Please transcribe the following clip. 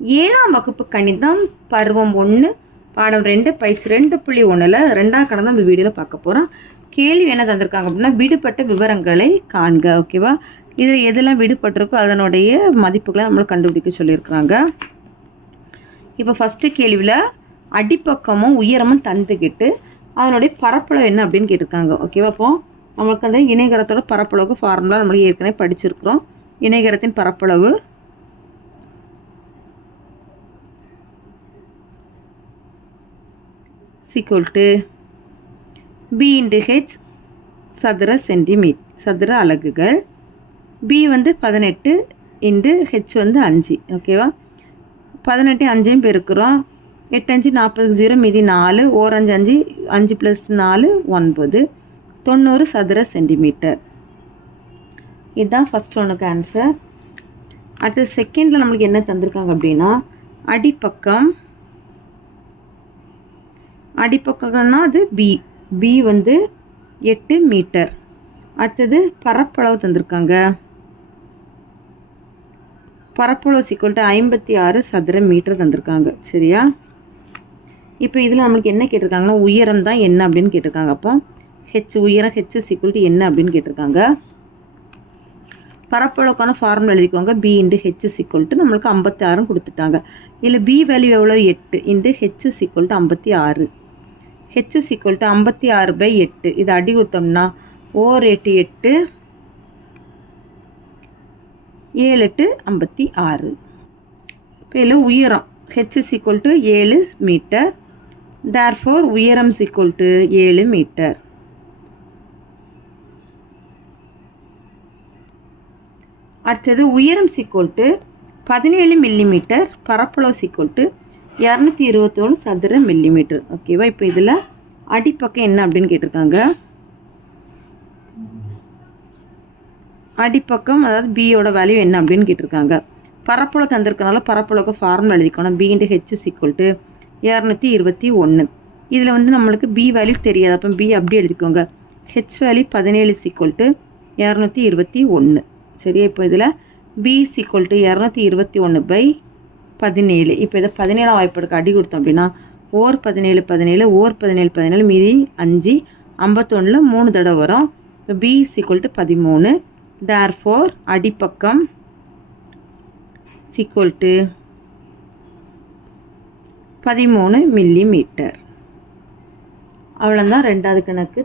ஏழாம் வகுப்பு கணிதம் பருவம் ஒன்று பாடம் ரெண்டு பயிற்சி ரெண்டு புள்ளி ஒன்றில் ரெண்டாம் கணம் நம்ம வீடியோவில் பார்க்க போகிறோம் கேள்வி என்ன தந்திருக்காங்க அப்படின்னா விடுபட்ட விவரங்களை காண்க ஓகேவா இதில் எதெல்லாம் விடுபட்டிருக்கோ அதனுடைய மதிப்புகளை நம்மளுக்கு கண்டுபிடிக்க சொல்லியிருக்கிறாங்க. இப்போ ஃபஸ்ட்டு கேள்வியில் அடிப்பக்கமும் உயரமும் தந்துக்கிட்டு அதனுடைய பரப்பளவு என்ன அப்படின்னு கேட்டிருக்காங்க ஓகேவா அப்போ நம்மளுக்கு அந்த இணைகரத்தோட பரப்பளவுக்கு ஃபார்முலா நம்மளுக்கு ஏற்கனவே படிச்சிருக்கிறோம். இணைகரத்தின் பரப்பளவு equal to b into h சதுர சென்டிமீட் சதுர அலகுகள். பி வந்து பதினெட்டு இன்டு ஹெச் வந்து அஞ்சு ஓகேவா பதினெட்டு அஞ்சையும் பெருக்கிறோம். எட்டு அஞ்சு நாற்பது ஜீரோ மீதி நாலு ஓரஞ்சு அஞ்சு அஞ்சு ப்ளஸ் நாலு ஒன்பது. தொண்ணூறு சதுர சென்டிமீட்டர் இதுதான் ஃபஸ்ட் ஒன்றுக்கு ஆன்சர் அடுத்து செகண்டில் நம்மளுக்கு என்ன தந்திருக்காங்க அப்படின்னா அடிப்பக்கம் அடிப்பக்கம்னா அது பி பி வந்து எட்டு மீட்டர். அடுத்தது பரப்பளவு தந்திருக்காங்க. பரப்பளவு சிக்கல்ட்டு ஐம்பத்தி ஆறு சதுர மீட்டர் தந்திருக்காங்க. சரியா? இப்போ இதில் நம்மளுக்கு என்ன கேட்டிருக்காங்கன்னா உயரம் தான் என்ன அப்படின்னு கேட்டிருக்காங்க. அப்போ ஹெச் உயரம் ஹெச் சிக்கல்ட்டு என்ன அப்படின்னு கேட்டிருக்காங்க. பரப்பளவுக்கான ஃபார்முலா எழுதிக்கோங்க. பி இன்டு ஹெச் சிக்கல்ட்டு நம்மளுக்கு ஐம்பத்தி ஆறும் கொடுத்துட்டாங்க. இதில் பி வேல்யூ எவ்வளோ எட்டு. இன்டு ஹெச் சிக்குவல்ட்டு ஐம்பத்தி ஆறு. ஹெச் சிக்கல்ட்டு ஐம்பத்தி ஆறு பை எட்டு. இது அடி கொடுத்தோம்னா ஓர் எட்டு எட்டு ஏழு எட்டு ஐம்பத்தி ஆறு. இப்போ இதில் உயரம். ஹெச் சிக்கல்ட்டு ஏழு மீட்டர். தேர்ஃபோர் உயரம் சிக்கல்ட்டு ஏழு மீட்டர். அடுத்தது உயரம் சிக்கோல்ட்டு பதினேழு மில்லிமீட்டர் பரப்பளவு சிக்கோல்ட்டு இரநூத்தி இருபத்தொன்று சதுர மில்லிமீட்டர் ஓகேவா இப்போ இதில் அடிப்பக்கம் என்ன அப்படின்னு கேட்டிருக்காங்க? அடிப்பக்கம் அதாவது பியோட வேல்யூ என்ன அப்படின்னு கேட்டிருக்காங்க. பரப்பளவு தந்திருக்கனால பரப்பளவுக்கு ஃபார்முலா எழுதிக்கணும். பி இன்ட்டு ஹெச் டு இரநூத்தி இருபத்தி ஒன்று இதில் வந்து நம்மளுக்கு பி வேல்யூ தெரியாது. அப்போ பி அப்படி எழுதிக்கோங்க. ஹெச் வேல்யூ பதினேழு சிக்கோல்ட்டு இரநூத்தி இருபத்தி ஒன்று சரியா? இப்போ இதில் பி சிக்குவல் டு இரநூத்தி இருபத்தி ஒன்று பை பதினேழு. இப்போ இதை பதினேழாம் வாய்ப்பாடுக்கு அடி கொடுத்தோம் அப்படின்னா ஓர் பதினேழு பதினேழு ஓர் பதினேழு பதினேழு மீதி அஞ்சு ஐம்பத்தொன்னில் மூணு தடவை வரும். இப்போ பி சிக்வல் டு பதிமூணு. தேர் ஃபோர் அடிப்பக்கம் சிக்வல் டு பதிமூணு மில்லி மீட்டர் அவ்வளோதான் ரெண்டாவது கணக்கு.